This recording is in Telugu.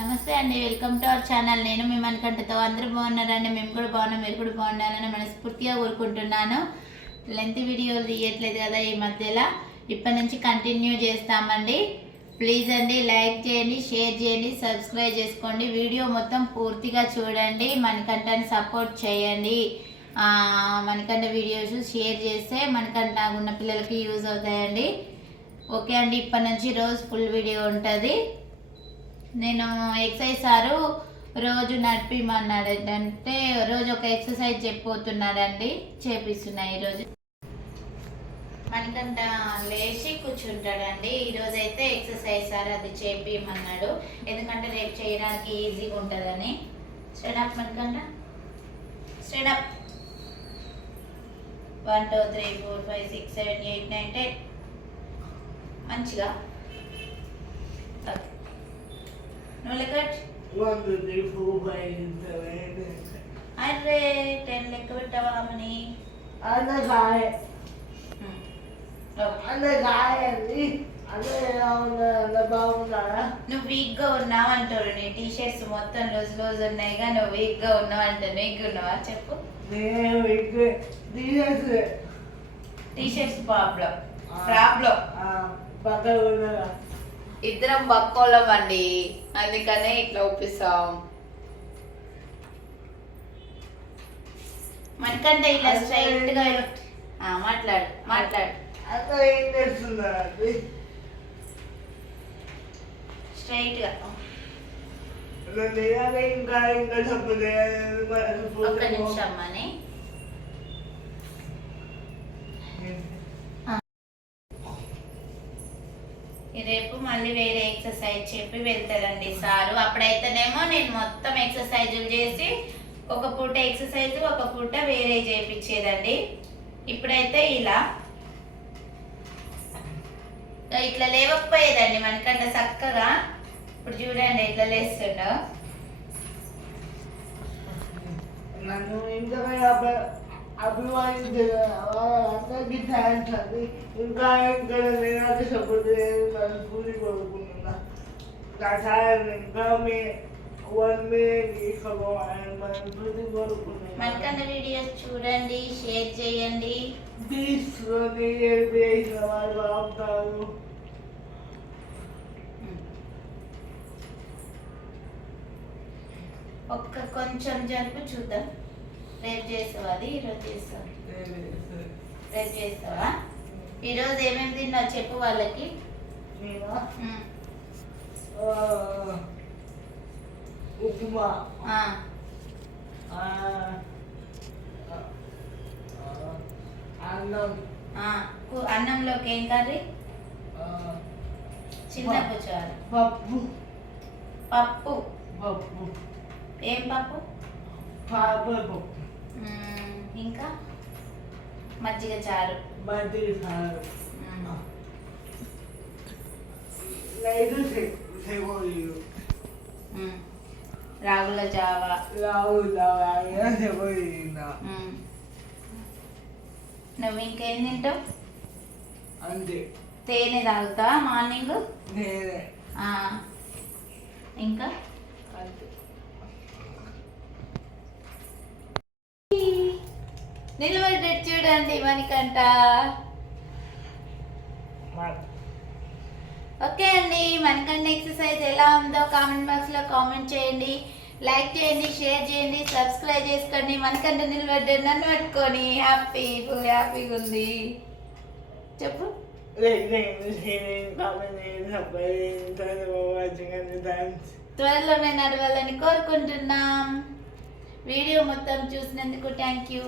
నమస్తే అండి వెల్కమ్ టు అవర్ ఛానల్. నేను మీ మనకంటతో అందరూ బాగున్నారండి. మేము కూడా బాగున్నాం మీరు కూడా బాగుండాలని మనస్ఫూర్తిగా కోరుకుంటున్నాను. లెంత్ వీడియోలు తీయట్లేదు కదా ఈ మధ్యలో. ఇప్పటి నుంచి కంటిన్యూ చేస్తామండి. ప్లీజ్ అండి లైక్ చేయండి షేర్ చేయండి సబ్స్క్రైబ్ చేసుకోండి. వీడియో మొత్తం పూర్తిగా చూడండి. మనకంటని సపోర్ట్ చేయండి. మనకంట వీడియోస్ షేర్ చేస్తే మనకంట ఉన్న పిల్లలకి యూజ్ అవుతాయండి. ఓకే అండి ఇప్పటి నుంచి రోజు ఫుల్ వీడియో ఉంటుంది. నేను ఎక్సైజ్ సారు రోజు నడిపిమన్నాడు అంటే రోజు ఒక ఎక్సర్సైజ్ చెప్పిపోతున్నాడండి చేపిస్తున్నా ఈరోజు. మనకంట లేచి కూర్చుంటాడండి. ఈరోజు అయితే ఎక్సర్సైజ్ సార్ అది చేపియమన్నాడు. ఎందుకంటే రేపు చేయడానికి ఈజీగా ఉంటుందని. Stand up Manikanta stand up one two three four five six seven eight nine ten మంచిగా. ఓకే నువ్వు లెక్కట్ One, two, three, four, five, seven, eight. అరే టెన్ లెక్క పెట్టావా మని అందకాయ అందకాయ అండి అందరూ ఎలా ఉన్నారు అందరు బాగున్నారా నువ్వు వీక్గా ఉన్నావు అంటారు నీ టీ షర్ట్స్ మొత్తం లూజ్ లూజ్ ఉన్నాయిగా నువ్వు వీక్గా ఉన్నావు అంటాను వీక్ ఉన్నావా చెప్పు నేను ఇక్కడ తీసేసి టీ షర్ట్స్ ప్రాబ్లం ప్రాబ్లం పక్కన ఉన్నారా ఇద్దరం బక్కోళ్ళం అండి అందుకనే ఇట్లా ఒప్పిస్తాం. మనకంటే ఇలా స్ట్రైట్గా ఆ, మాట్లాడు మాట్లాడు. స్ట్రైట్గా ఇంకా ఒక్క నిమిషం అని రేపు మళ్ళీ వేరే ఎక్సర్సైజ్ చెప్పి వెళ్తారండి సారు. అప్పుడైతేనేమో నేను మొత్తం ఎక్సర్సైజులు చేసి ఒక పూట ఎక్సర్సైజ్ ఒక పూట వేరే చేపించేదండి ఇప్పుడైతే ఇలా. ఇట్లా లేవకపోయేదండి మనకంటే చక్కగా. ఇప్పుడు చూడండి ఎట్లా లేస్తుండో. నన్ను ఇంతగా ఇంకా ఇక్కడ నేనైతే సపోర్ట్ చేయాలి పూరి కోరుకుంటున్నా నా ఛానల్ ఇంకా మీ వన్ మినిట్ తీసుకోవాలని మనం పూరి కోరుకుంటున్నా మనకన్న వీడియోస్ చూడండి షేర్ చేయండి. ఆపుతారు ఒక్క కొంచెం జరుపు చూద్దాం. రేపు చేస్తావా అది? ఈరోజు చేస్తావా? రేపు చేస్తావా? ఈరోజు ఏమేమి తిన్నావు చెప్పు వాళ్ళకి. నేను? ఉమ్. ఉప్మా. అన్నం. అన్నంలోకి ఏం కర్రీ? చిన్న చారు పప్పు. పప్పు. పప్పు. ఏం పప్పు? పప్పు. ఇంకా? మజ్జిగ చారు. మధ్య సారు ఉమ్. ఉమ్. రాగుల జావా ఉమ్. నువ్వు ఇంకేం తింటావు? అంతే. తేనె తాగుతా మార్నింగ్? ఇంకా? నిలబడ్డట్టు చూడండి మనకంట ఓకే అండి మనకంట ఎక్సర్సైజ్ ఎలా ఉందో కామెంట్ బాక్స్లో కామెంట్ చేయండి. లైక్ చేయండి షేర్ చేయండి సబ్స్క్రైబ్ చేసుకోండి. మనకంట నిలబడ్డ నన్ను పట్టుకొని హ్యాపీ హ్యాపీగా ఉంది చెప్పు. త్వరలోనే నడవాలని కోరుకుంటున్నాం. వీడియో మొత్తం చూసినందుకు థ్యాంక్ యూ